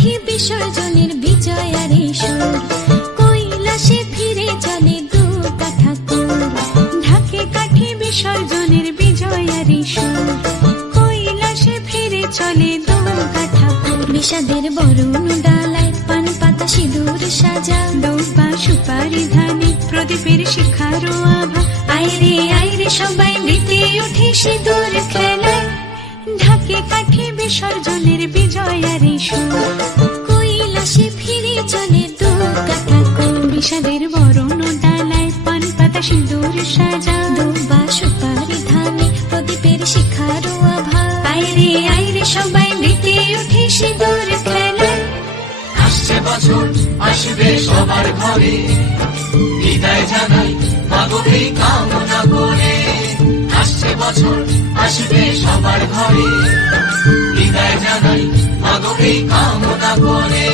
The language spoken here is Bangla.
কাঠি বিসর্জনের বিজয়ারে সুর, কৈলাসে ফিরে চলে দু কাঠা কুর। ঢাকে কাঠি বিসর্জনের বিজয়ারে সুর, কৈলাসে ফিরে চলে দু কাঠা কুর। বিষাদের বরণ ডালায় পান পাতা সিঁদুর সাজা, দৌপা সুপারি ধানে প্রদীপের শিখারো আভা। আইরে সবাই মেতে উঠে সিঁদুর খেলায়, ঢাকে কাঠি বিসর্জনের বিজয়ারে সুর, কৈলাসে ফিরে চলে দু কাঠা কুর। বিষাদের বরণ ডালায় পান পাতা সিঁদুর সাজা, দৌপা সুপারি ধানে প্রদীপের শিখারো আভা। আইরে সবাই মেতে উঠে সিঁদুর খেলায়। আসছে বছর আসবে সবার ঘরে, বিদায় জানাই মাগোকে কামনা করে। আসছে বছর আসবে সবার ঘরে, বিদায় জানাই মাগোকে কামনা করে।